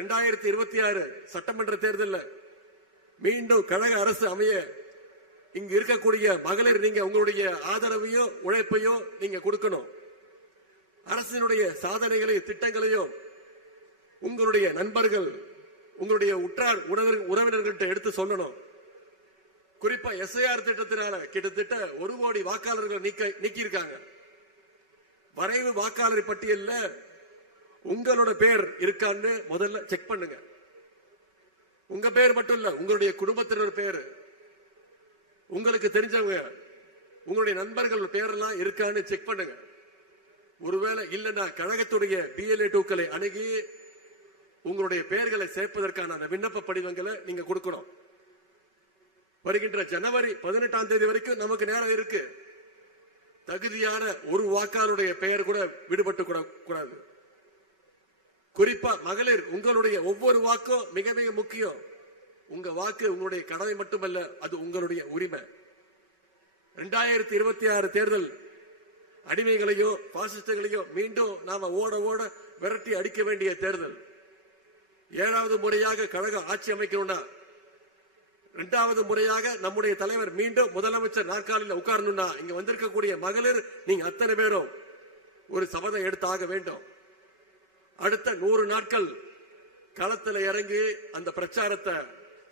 2026 சட்டமன்ற தேர்தலில் மீண்டும் கழக அரசு அமைய இங்க இருக்கக்கூடிய மகளிர் நீங்க உங்களுடைய ஆதரவையோ உழைப்பையோ நீங்க கொடுக்கணும். அரசினுடைய சாதனைகளையும் திட்டங்களையும் உங்களுடைய நண்பர்கள் உங்களுடைய உற்றார் உறவினர்கள்ட்ட எடுத்து சொல்லணும். குறிப்பா எஸ்ஐஆர் திட்டத்தினால கிட்டத்தட்ட 1 கோடி வாக்காளர்கள் நீக்கி இருக்காங்க. வரைவு வாக்காளர் பட்டியலில் உங்களோட பேர் இருக்கான்னு முதல்ல செக் பண்ணுங்க. உங்க பேர் மட்டும் இல்ல, உங்களுடைய குடும்பத்தினர் பேர், உங்களுக்கு தெரிஞ்சவங்க உங்களுடைய நண்பர்கள் பேரெல்லாம் இருக்கான்னு செக் பண்ணுங்க. ஒருவேளை இல்லைன்னா கழகத்துடைய BLA 2க்களை அணுகி உங்களுடைய பெயர்களை சேர்ப்பதற்கான அந்த விண்ணப்ப படிவங்களை நீங்க கொடுக்கணும். வருகின்ற ஜனவரி 18ஆம் தேதி வரைக்கும் நமக்கு நேரம் இருக்கு. தகுதியான ஒரு வாக்காளருடைய பெயர் கூட விடுபட்டு கூடாது. குறிப்பா மகளிர், உங்களுடைய ஒவ்வொரு வாக்கும் மிக மிக முக்கியம். உங்க வாக்கு உங்களுடைய கடமை மட்டுமல்ல, அது உங்களுடைய உரிமை. 2026 தேர்தல் அடிமைகளையோ பாசிஸ்டுகளையோ மீண்டும் நாம ஓட ஓட விரட்டி அடிக்க வேண்டிய தேர்தல். 7வது முறையாக கழக ஆட்சி அமைக்கணும்னா, 2வது முறையாக நம்முடைய தலைவர் மீண்டும் முதலமைச்சர் நாற்காலியில் உட்காரணும்னா, இங்க வந்திருக்கக்கூடிய மகளிர் நீங்க அத்தனை பேரும் ஒரு சபதம் எடுத்தாக வேண்டும். அடுத்த 100 நாட்கள் களத்தில் இறங்கி அந்த பிரச்சாரத்தை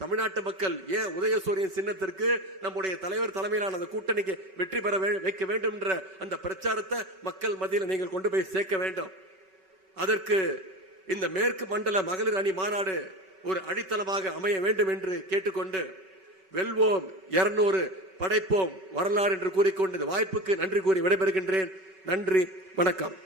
தமிழ்நாட்டு மக்கள் ஏன் உதயசூரியன் சின்னத்திற்கு நம்முடைய தலைவர் தலைமையிலான அந்த கூட்டணிக்கு வெற்றி பெற வைக்க வேண்டும் என்ற அந்த பிரச்சாரத்தை மக்கள் மத்தியில் நீங்கள் கொண்டு போய் சேர்க்க வேண்டும். அதற்கு இந்த மேற்கு மண்டல மகளிர் அணி மாநாடு ஒரு அடித்தளமாக அமைய வேண்டும் என்று கேட்டுக்கொண்டு, வெல்வோம் 200 படைப்போம் வரலாறு என்று கூறிக்கொண்டு வாய்ப்புக்கு நன்றி கூறி விடைபெறுகின்றேன். நன்றி, வணக்கம்.